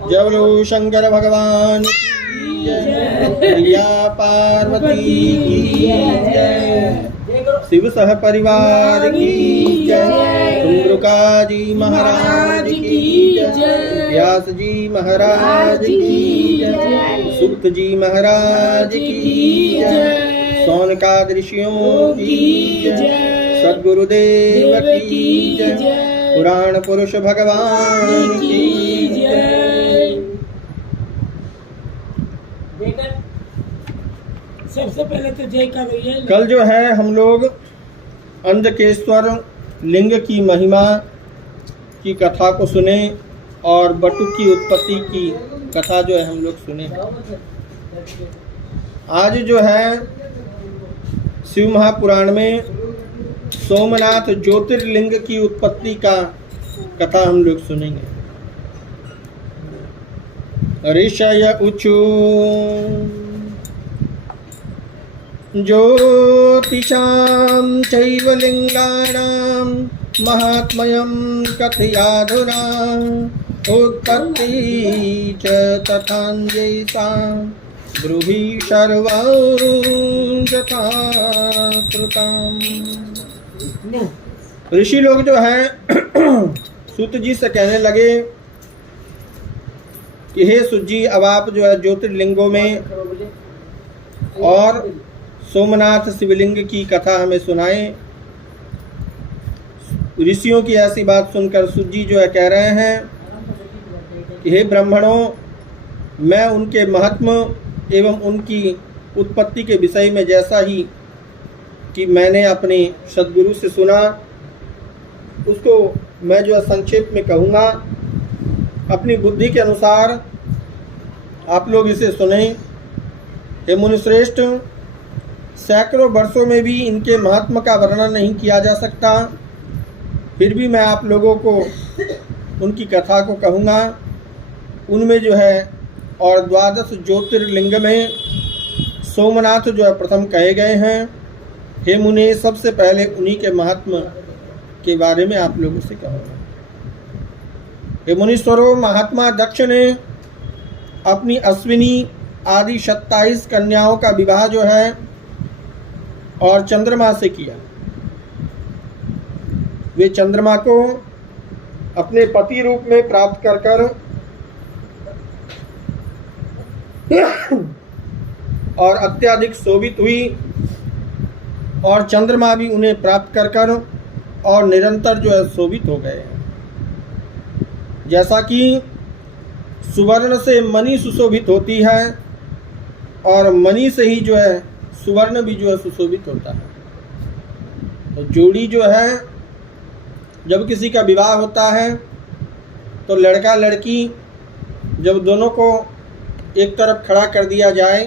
जय बोलो शंकर भगवान की जय, मैया पार्वती की जय, शिव सह परिवार की जय, कुंद्रुका जी महाराज की जय, व्यास जी महाराज की जय, सुक्त जी महाराज की जय, सौनकादि ऋषियों की जय, सद्गुरुदेव की जय, पुराण पुरुष भगवान की जय। सबसे पहले तो जय का भैया। कल जो है हम लोग अंधकेश्वर लिंग की महिमा की कथा को सुने और बटुक की उत्पत्ति की कथा जो है हम लोग सुने। आज जो है शिव महापुराण में सोमनाथ ज्योतिर्लिंग की उत्पत्ति का कथा हम लोग सुनेंगे। ऋषय उचु ज्योतिषां चैव लिंगाणां महात्म्यं कथयाधुना उत्पत्ति च तथान्येषां ब्रूहि सर्वं यथा कृतं। ऋषि लोग जो है सूत जी से कहने लगे कि हे सूत जी, अब आप जो है ज्योतिर्लिंगों में और सोमनाथ शिवलिंग की कथा हमें सुनाएं। ऋषियों की ऐसी बात सुनकर सूत जी जो है कह रहे हैं कि हे ब्राह्मणों, मैं उनके महात्म एवं उनकी उत्पत्ति के विषय में जैसा ही कि मैंने अपने सद्गुरु से सुना उसको मैं जो है संक्षेप में कहूँगा। अपनी बुद्धि के अनुसार आप लोग इसे सुने। हे मुनिश्रेष्ठ, सैकड़ों वर्षों में भी इनके महात्मा का वर्णन नहीं किया जा सकता, फिर भी मैं आप लोगों को उनकी कथा को कहूँगा। उनमें जो है और 12 ज्योतिर्लिंग में सोमनाथ जो है प्रथम कहे गए हैं। हे मुनि, सबसे पहले उन्हीं के महात्मा के बारे में आप लोगों से कहूँगा। हे मुनीश्वरों, महात्मा दक्ष ने अपनी अश्विनी आदि 27 कन्याओं का विवाह जो है और चंद्रमा से किया। वे चंद्रमा को अपने पति रूप में प्राप्त कर और अत्यधिक शोभित हुई और चंद्रमा भी उन्हें प्राप्त कर और निरंतर जो है शोभित हो गए। जैसा कि सुवर्ण से मणि सुशोभित होती है और मणि से ही जो है सुवर्ण भी जो है सुशोभित होता है। तो जोड़ी जो है, जब किसी का विवाह होता है तो लड़का लड़की जब दोनों को एक तरफ खड़ा कर दिया जाए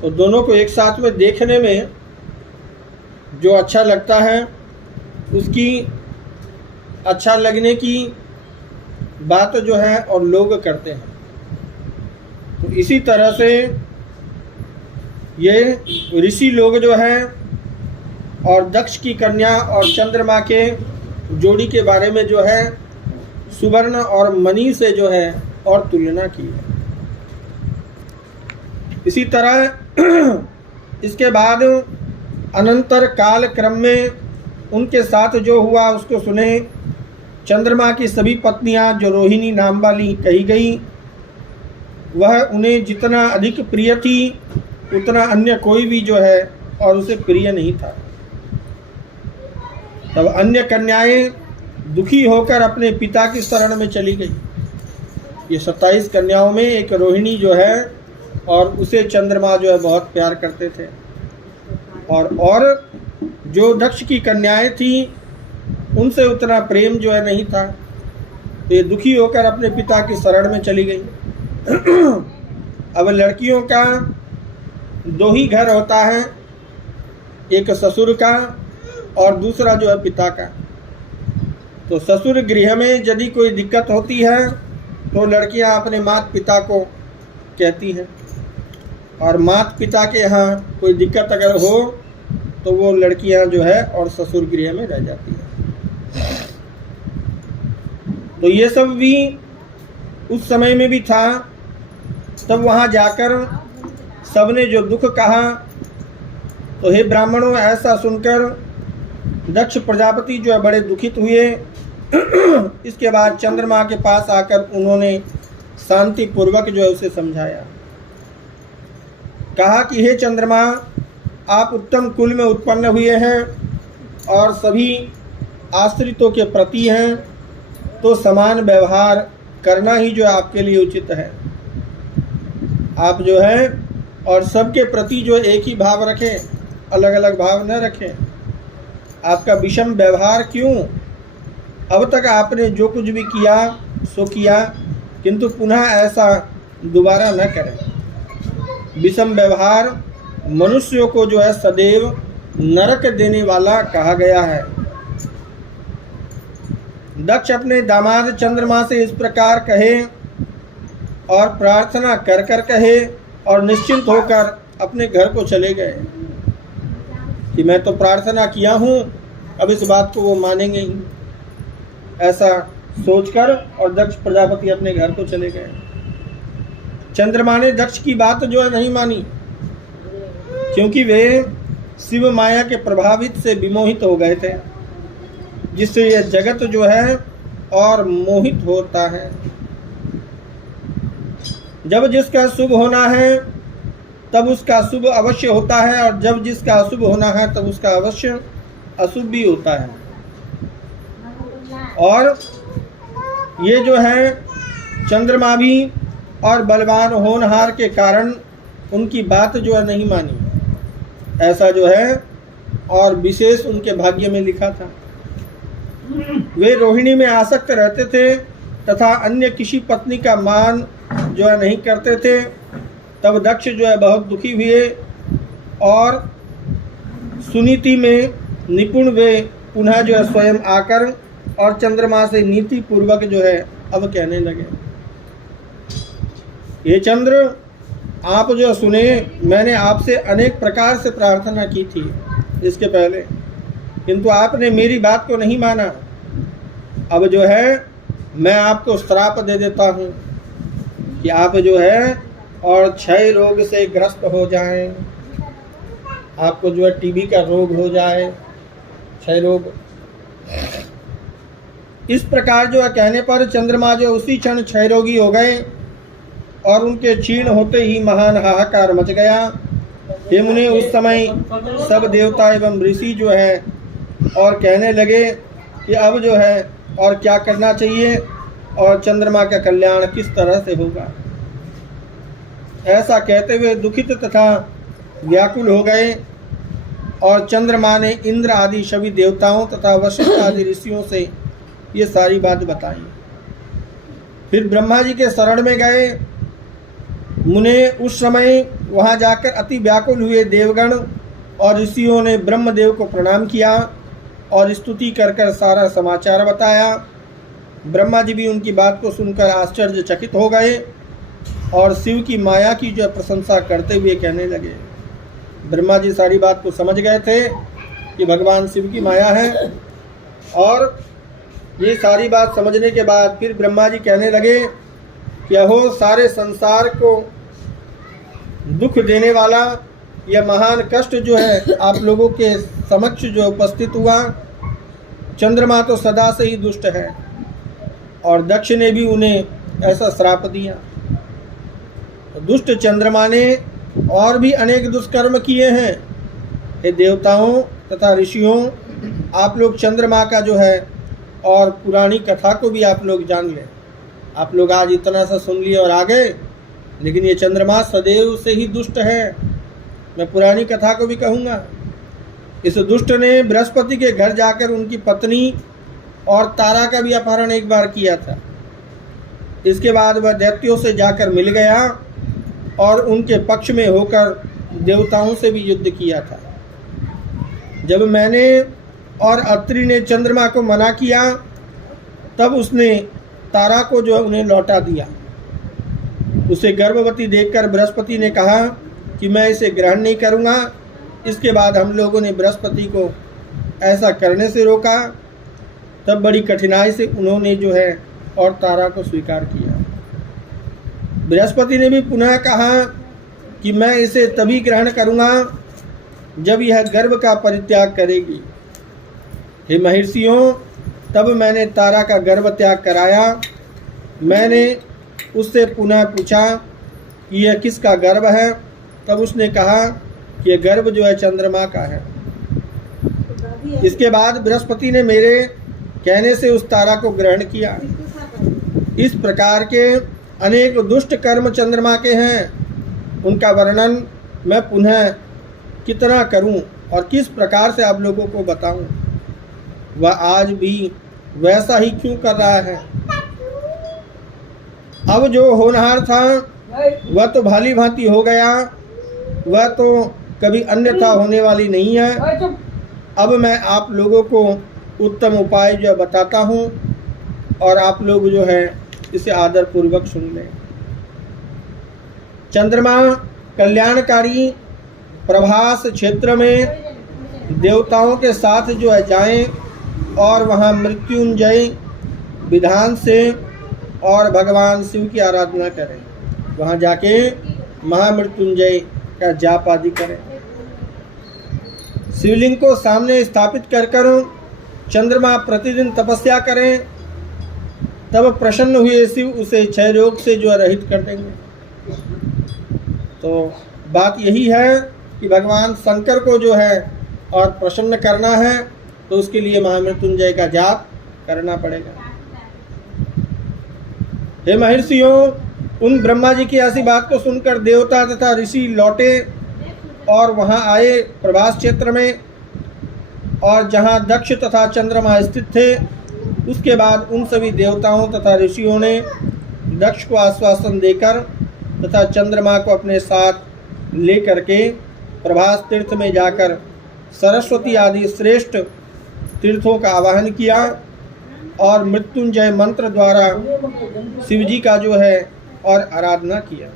तो दोनों को एक साथ में देखने में जो अच्छा लगता है उसकी अच्छा लगने की बात जो है और लोग करते हैं। तो इसी तरह से ये ऋषि लोग जो हैं और दक्ष की कन्या और चंद्रमा के जोड़ी के बारे में जो है सुवर्ण और मणि से जो है और तुलना की है। इसी तरह इसके बाद अनंतर काल क्रम में उनके साथ जो हुआ उसको सुने। चंद्रमा की सभी पत्नियां जो रोहिणी नाम वाली कही गई, वह उन्हें जितना अधिक प्रिय थी उतना अन्य कोई भी जो है और उसे प्रिय नहीं था। तब अन्य कन्याएं दुखी होकर अपने पिता की शरण में चली गई। ये 27 कन्याओं में एक रोहिणी जो है और उसे चंद्रमा जो है बहुत प्यार करते थे और जो दक्ष की कन्याएं थी उनसे उतना प्रेम जो है नहीं था। तो ये दुखी होकर अपने पिता की शरण में चली गई। अब लड़कियों का 2 ही घर होता है, एक ससुर का और दूसरा जो है पिता का। तो ससुर गृह में यदि कोई दिक्कत होती है तो लड़कियां अपने माता पिता को कहती हैं और माता पिता के यहाँ कोई दिक्कत अगर हो तो वो लड़कियां जो है और ससुर गृह में रह जाती हैं। तो ये सब भी उस समय में भी था। तब वहाँ जाकर सबने जो दुख कहा, तो हे ब्राह्मणों, ऐसा सुनकर दक्ष प्रजापति जो है बड़े दुखित हुए। इसके बाद चंद्रमा के पास आकर उन्होंने शांति पूर्वक जो है उसे समझाया। कहा कि हे चंद्रमा, आप उत्तम कुल में उत्पन्न हुए हैं और सभी आश्रितों के प्रति हैं, तो समान व्यवहार करना ही जो है आपके लिए उचित है। आप जो है और सबके प्रति जो एक ही भाव रखें, अलग अलग भाव न रखें। आपका विषम व्यवहार क्यों? अब तक आपने जो कुछ भी किया सो किया, किंतु पुनः ऐसा दोबारा न करें। विषम व्यवहार मनुष्यों को जो है सदैव नरक देने वाला कहा गया है। दक्ष अपने दामाद चंद्रमा से इस प्रकार कहे और प्रार्थना कर कर कहे और निश्चिंत होकर अपने घर को चले गए कि मैं तो प्रार्थना किया हूँ, अब इस बात को वो मानेंगे ही, ऐसा सोचकर और दक्ष प्रजापति अपने घर को चले गए। चंद्रमा ने दक्ष की बात जो है नहीं मानी, क्योंकि वे शिव माया के प्रभावित से विमोहित हो गए थे, जिससे यह जगत जो है और मोहित होता है। जब जिसका शुभ होना है तब उसका शुभ अवश्य होता है, और जब जिसका अशुभ होना है तब उसका अवश्य अशुभ भी होता है। और ये जो है चंद्रमा भी और बलवान होनहार के कारण उनकी बात जो है नहीं मानी, ऐसा जो है और विशेष उनके भाग्य में लिखा था। वे रोहिणी में आसक्त रहते थे तथा अन्य किसी पत्नी का मान जो है नहीं करते थे। तब दक्ष जो है बहुत दुखी हुए और सुनीति में निपुण वे पुनः जो है स्वयं आकर और चंद्रमा से नीति पूर्वक जो है अब कहने लगे, ये चंद्र, आप जो सुने, मैंने आपसे अनेक प्रकार से प्रार्थना की थी इसके पहले, किंतु आपने मेरी बात को नहीं माना। अब जो है मैं आपको श्राप दे देता हूँ कि आप जो है और क्षय रोग से ग्रस्त हो जाएं, आपको जो है टीबी का रोग हो जाए, क्षय रोग। इस प्रकार जो है कहने पर चंद्रमा जो उसी क्षण क्षय रोगी हो गए और उनके क्षीण होते ही महान हाहाकार मच गया। हे मुने, उस समय सब देवता एवं ऋषि जो है और कहने लगे कि अब जो है और क्या करना चाहिए और चंद्रमा का कल्याण किस तरह से होगा। ऐसा कहते हुए दुखित तथा व्याकुल हो गए और चंद्रमा ने इंद्र आदि सभी देवताओं तथा वशिष्ठ आदि ऋषियों से ये सारी बात बताई। फिर ब्रह्मा जी के शरण में गए। मुने उस समय वहाँ जाकर अति व्याकुल हुए देवगण और ऋषियों ने ब्रह्मदेव को प्रणाम किया और स्तुति कर कर सारा समाचार बताया। ब्रह्मा जी भी उनकी बात को सुनकर आश्चर्यचकित हो गए और शिव की माया की जो प्रशंसा करते हुए कहने लगे। ब्रह्मा जी सारी बात को समझ गए थे कि भगवान शिव की माया है, और ये सारी बात समझने के बाद फिर ब्रह्मा जी कहने लगे कि अहो, सारे संसार को दुख देने वाला यह महान कष्ट जो है आप लोगों के समक्ष जो उपस्थित हुआ। चंद्रमा तो सदा से ही दुष्ट है और दक्ष ने भी उन्हें ऐसा श्राप दिया। दुष्ट चंद्रमा ने और भी अनेक दुष्कर्म किए हैं। हे देवताओं तथा ऋषियों, आप लोग चंद्रमा का जो है और पुरानी कथा को भी आप लोग जान लें। आप लोग आज इतना सा सुन लिए और आ गए, लेकिन ये चंद्रमा सदैव से ही दुष्ट है। मैं पुरानी कथा को भी कहूँगा। इस दुष्ट ने बृहस्पति के घर जाकर उनकी पत्नी और तारा का भी अपहरण एक बार किया था। इसके बाद वह दैत्यों से जाकर मिल गया और उनके पक्ष में होकर देवताओं से भी युद्ध किया था। जब मैंने और अत्रि ने चंद्रमा को मना किया, तब उसने तारा को जो उन्हें लौटा दिया। उसे गर्भवती देखकर बृहस्पति ने कहा कि मैं इसे ग्रहण नहीं करूँगा। इसके बाद हम लोगों ने बृहस्पति को ऐसा करने से रोका। तब बड़ी कठिनाई से उन्होंने जो है और तारा को स्वीकार किया। बृहस्पति ने भी पुनः कहा कि मैं इसे तभी ग्रहण करूँगा जब यह गर्भ का परित्याग करेगी। हे महर्षियों, तब मैंने तारा का गर्भ त्याग कराया। मैंने उससे पुनः पूछा कि यह किसका गर्भ है। तब उसने कहा कि यह गर्भ जो है चंद्रमा का है। इसके बाद बृहस्पति ने मेरे कहने से उस तारा को ग्रहण किया। इस प्रकार के अनेक दुष्ट कर्म चंद्रमा के हैं, उनका वर्णन मैं पुनः कितना करूं और किस प्रकार से आप लोगों को बताऊं। वह आज भी वैसा ही क्यों कर रहा है। अब जो होनहार था वह तो भाली भांति हो गया, वह तो कभी अन्यथा होने वाली नहीं है। अब मैं आप लोगों को उत्तम उपाय जो बताता हूँ और आप लोग जो है इसे आदर पूर्वक सुन लें। चंद्रमा कल्याणकारी प्रभास क्षेत्र में देवताओं के साथ जो है जाएं और वहाँ मृत्युंजय विधान से और भगवान शिव की आराधना करें। वहाँ जाके महामृत्युंजय का जाप आदि करें। शिवलिंग को सामने स्थापित कर चंद्रमा प्रतिदिन तपस्या करें, तब प्रसन्न हुए शिव उसे क्षय रोग से जो रहित कर देंगे। तो बात यही है कि भगवान शंकर को जो है और प्रसन्न करना है तो उसके लिए महामृत्युंजय का जाप करना पड़ेगा। हे महर्षियों, उन ब्रह्मा जी की ऐसी बात को सुनकर देवता तथा ऋषि लौटे और वहां आए प्रभास क्षेत्र में, और जहां दक्ष तथा चंद्रमा स्थित थे। उसके बाद उन सभी देवताओं तथा ऋषियों ने दक्ष को आश्वासन देकर तथा चंद्रमा को अपने साथ लेकर के प्रभास तीर्थ में जाकर सरस्वती आदि श्रेष्ठ तीर्थों का आवाहन किया और मृत्युंजय मंत्र द्वारा शिवजी का जो है और आराधना किया।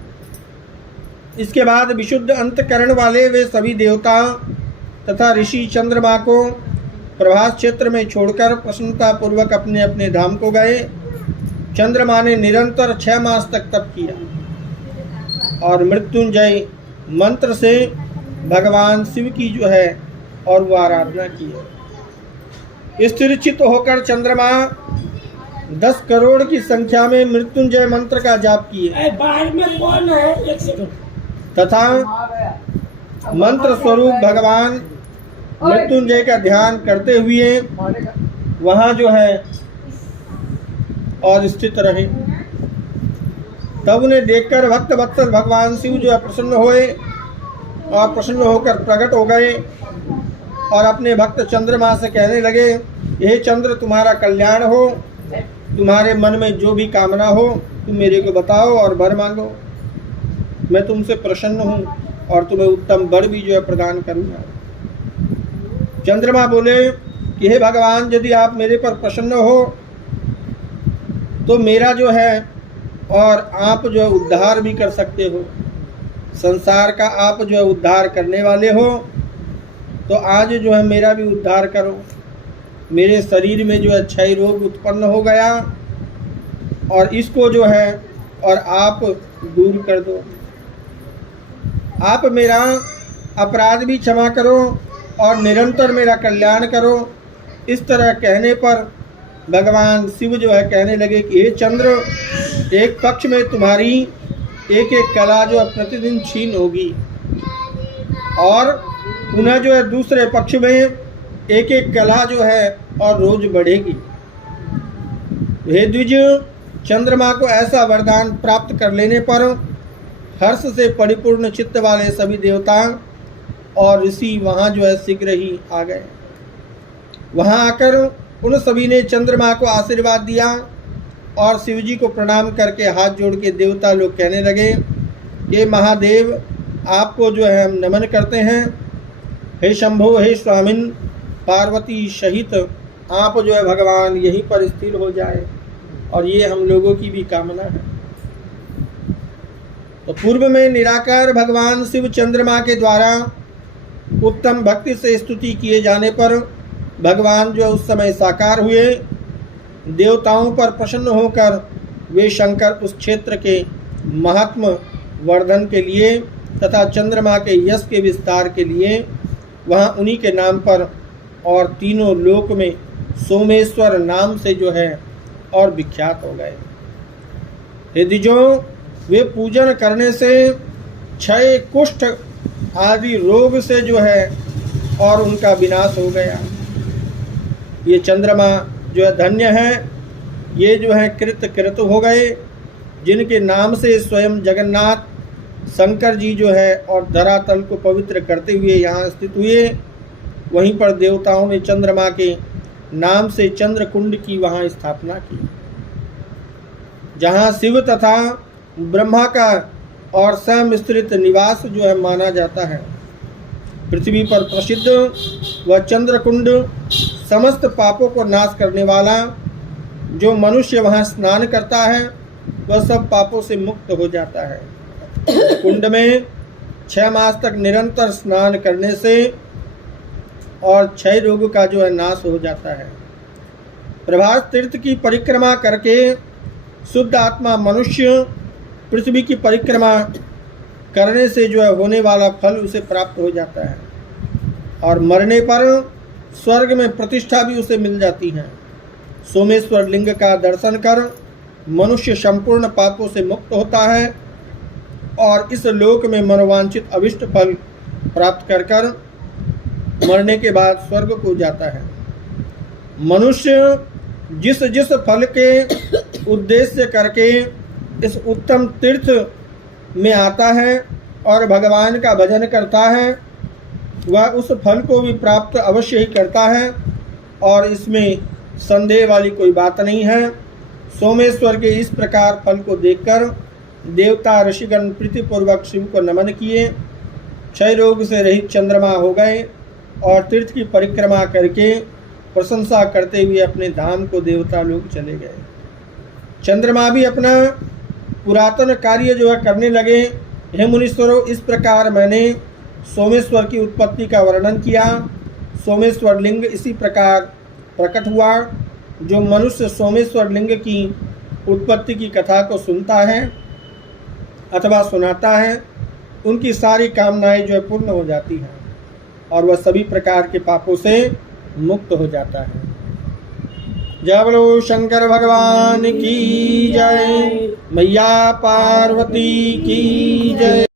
इसके बाद विशुद्ध अंतकरण वाले वे सभी देवता तथा ऋषि चंद्रमा को प्रभास क्षेत्र में छोड़कर प्रसन्नता पूर्वक अपने अपने धाम को गए। चंद्रमा ने निरंतर 6 मास तक तप किया और मृत्युंजय मंत्र से भगवान शिव की जो है और वो आराधना की। स्थिरचित होकर चंद्रमा 10 करोड़ की संख्या में मृत्युंजय मंत्र का जाप किए बाहर में कौन है, एक सेकंड, तथा मंत्र स्वरूप भगवान मृत्युंजय का ध्यान करते हुए वहाँ जो है और स्थित रहे। तब उन्हें देखकर भक्त वत्सल भगवान शिव जो है प्रसन्न हुए और प्रसन्न होकर प्रकट हो गए और अपने भक्त चंद्रमा से कहने लगे, हे चंद्र, तुम्हारा कल्याण हो, तुम्हारे मन में जो भी कामना हो तुम मेरे को बताओ और वर मांगो। मैं तुमसे प्रसन्न हूँ और तुम्हें उत्तम वर भी जो है प्रदान करूँगा। चंद्रमा बोले कि हे भगवान, यदि आप मेरे पर प्रसन्न हो तो मेरा जो है और आप जो है उद्धार भी कर सकते हो। संसार का आप जो है उद्धार करने वाले हो, तो आज जो है मेरा भी उद्धार करो। मेरे शरीर में जो है क्षय रोग उत्पन्न हो गया और इसको जो है और आप दूर कर दो। आप मेरा अपराध भी क्षमा करो और निरंतर मेरा कल्याण करो। इस तरह कहने पर भगवान शिव जो है कहने लगे कि हे चंद्र, एक पक्ष में तुम्हारी एक एक कला जो है प्रतिदिन छीन होगी और पुनः जो है दूसरे पक्ष में एक एक कला जो है और रोज बढ़ेगी। हे द्विज, चंद्रमा को ऐसा वरदान प्राप्त कर लेने पर हर्ष से परिपूर्ण चित्त वाले सभी देवता और ऋषि वहाँ जो है शीघ्र ही आ गए। वहाँ आकर उन सभी ने चंद्रमा को आशीर्वाद दिया और शिवजी को प्रणाम करके हाथ जोड़ के देवता लोग कहने लगे, ये महादेव, आपको जो है हम नमन करते हैं। हे शंभो, हे स्वामिन, पार्वती सहित आप जो है भगवान यहीं पर स्थिर हो जाए और ये हम लोगों की भी कामना है। तो पूर्व में निराकार भगवान शिव चंद्रमा के द्वारा उत्तम भक्ति से स्तुति किए जाने पर भगवान जो उस समय साकार हुए। देवताओं पर प्रसन्न होकर वे शंकर उस क्षेत्र के महात्म वर्धन के लिए तथा चंद्रमा के यश के विस्तार के लिए वहाँ उन्हीं के नाम पर और तीनों लोक में सोमेश्वर नाम से जो है और विख्यात हो गए। हे द्विजों, वे पूजन करने से क्षय, कुष्ठ आदि रोग से जो है और उनका विनाश हो गया। ये चंद्रमा जो है धन्य है, ये जो है कृत हो गए, जिनके नाम से स्वयं जगन्नाथ शंकर जी जो है और धरातल को पवित्र करते हुए यहाँ स्थित हुए। वहीं पर देवताओं ने चंद्रमा के नाम से चंद्रकुंड की वहाँ स्थापना की, जहाँ शिव तथा ब्रह्मा का और समिश्रित निवास जो है माना जाता है। पृथ्वी पर प्रसिद्ध वह चंद्रकुंड समस्त पापों को नाश करने वाला, जो मनुष्य वहाँ स्नान करता है वह सब पापों से मुक्त हो जाता है। कुंड में 6 मास तक निरंतर स्नान करने से और क्षय रोग का जो है नाश हो जाता है। प्रभास तीर्थ की परिक्रमा करके शुद्ध आत्मा मनुष्य पृथ्वी की परिक्रमा करने से जो है होने वाला फल उसे प्राप्त हो जाता है और मरने पर स्वर्ग में प्रतिष्ठा भी उसे मिल जाती है। सोमेश्वर लिंग का दर्शन कर मनुष्य संपूर्ण पापों से मुक्त होता है और इस लोक में मनोवांछित अभिष्ट फल प्राप्त कर मरने के बाद स्वर्ग को जाता है। मनुष्य जिस जिस फल के उद्देश्य करके इस उत्तम तीर्थ में आता है और भगवान का भजन करता है, वह उस फल को भी प्राप्त अवश्य ही करता है और इसमें संदेह वाली कोई बात नहीं है। सोमेश्वर के इस प्रकार फल को देखकर देवता ऋषिगण प्रीतिपूर्वक शिव को नमन किए, क्षय रोग से रहित चंद्रमा हो गए और तीर्थ की परिक्रमा करके प्रशंसा करते हुए अपने धाम को देवता लोग चले गए। चंद्रमा भी अपना पुरातन कार्य जो है करने लगे। हे मुनीश्वरों, इस प्रकार मैंने सोमेश्वर की उत्पत्ति का वर्णन किया। सोमेश्वर लिंग इसी प्रकार प्रकट हुआ। जो मनुष्य सोमेश्वर लिंग की उत्पत्ति की कथा को सुनता है अथवा सुनाता है, उनकी सारी कामनाएं जो है पूर्ण हो जाती हैं और वह सभी प्रकार के पापों से मुक्त हो जाता है। जय बोलो शंकर भगवान की जय, मैया पार्वती की जय।